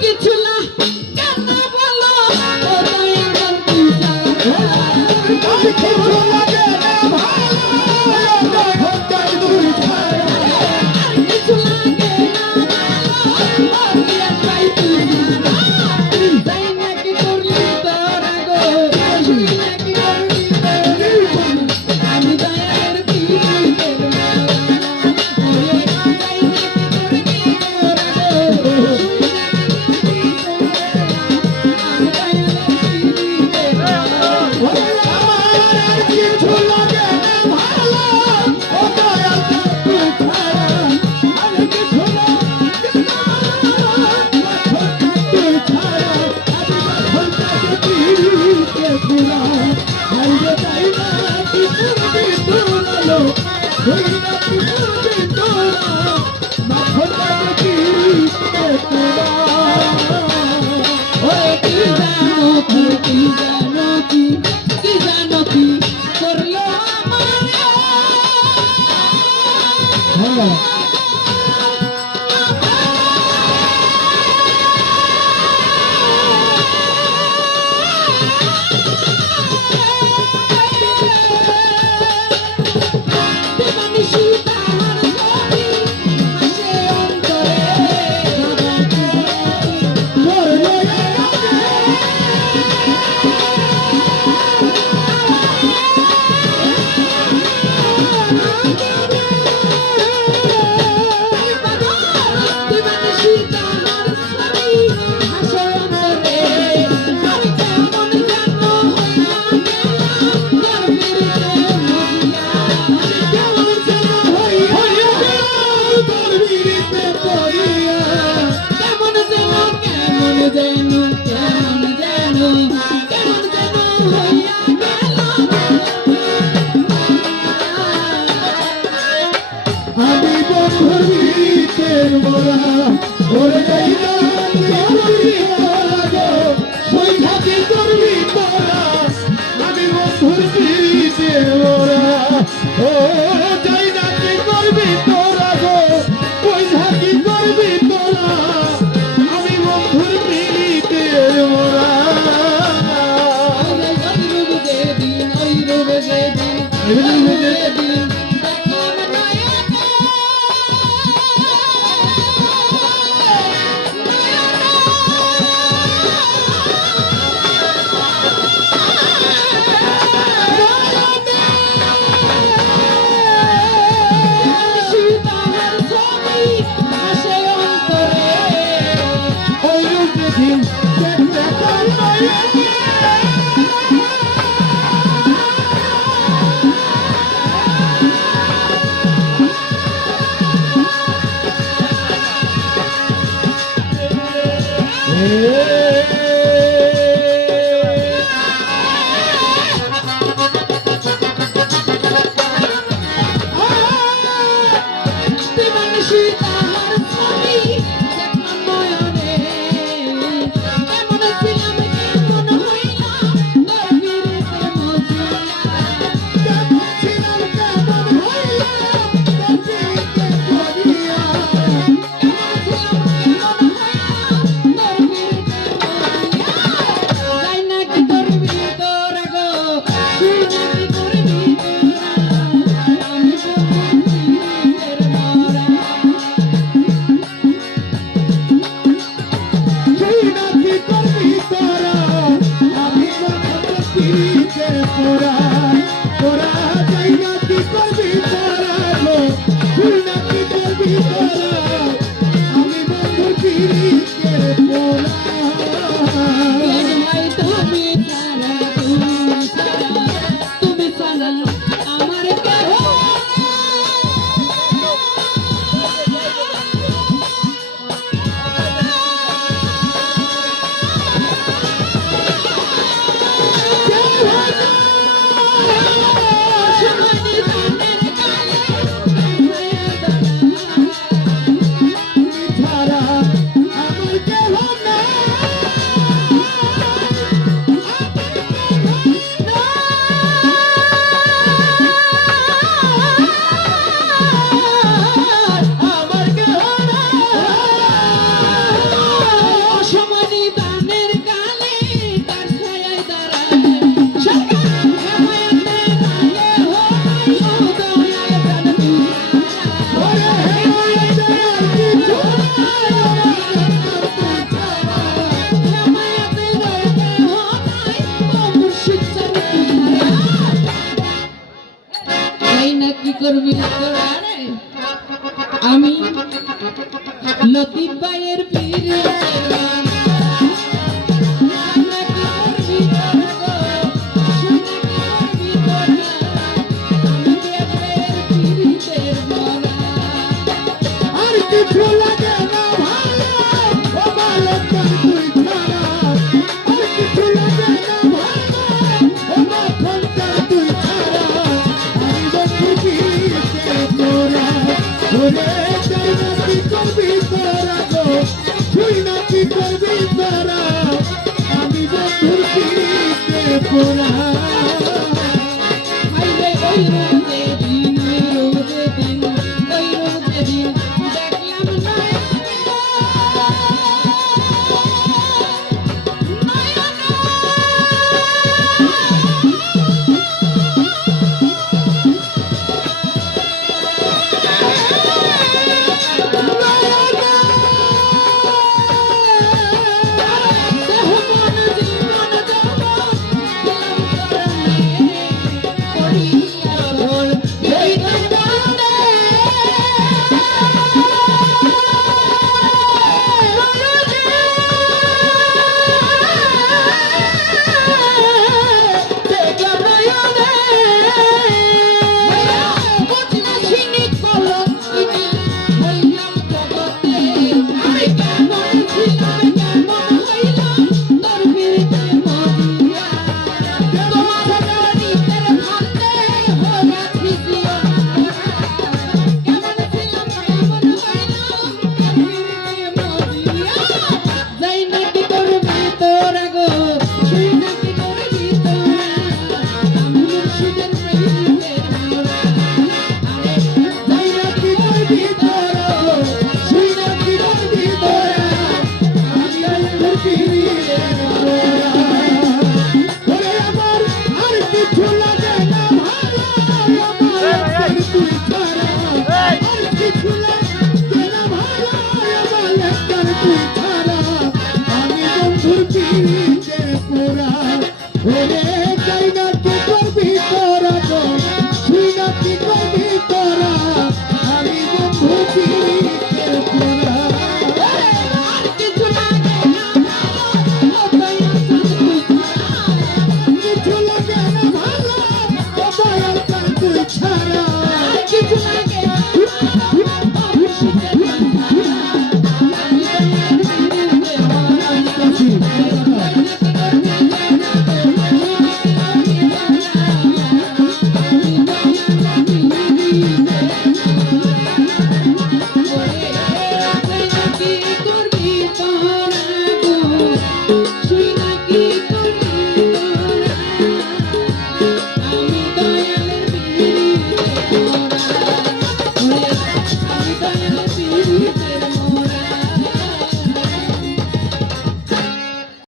কিছু না কেন বলো ও দয়াল পিতা আর কিছু লাগে না ভালো হতাই দূর ছাড়া আর কিছু লাগে না ভালো দিয়া চাই পিতা তাই নাকি করলি তোরা গো তুই নাকি করলি তোরা আমি দয়াল পিতা আমি বন্ধুর ভিতের মোরা ওরে যাই না ওই থাকি করবি তোরা আমি বন্ধুর ভিতের মোরা ও যাই না কি করবি তোরা গো ওই থাকি করবি তোরা আমি বন্ধুর ভিতের মোরা মায়ের পিরিতের মালা নাকি ওর ভিতর গো শুনে কি ওর ভিতর না আমি প্রেমের পিরিতের মালা আর কিছু লাগে না ভালো ও বালকটার তুই ছাড়া আর কিছু লাগে না ভালো ও মাখনটার তুই ছাড়া আমি বন্ধু পিরিতে তোরা ওরে যাই না কি করবি তোরা গো তুই না কি করবি তোরা আমি বন্ধুর পিরিতে তোরা আইলে ওই রোজে দিন ওই রোজে দিন ওই রোজে দিন দেখলাম তুই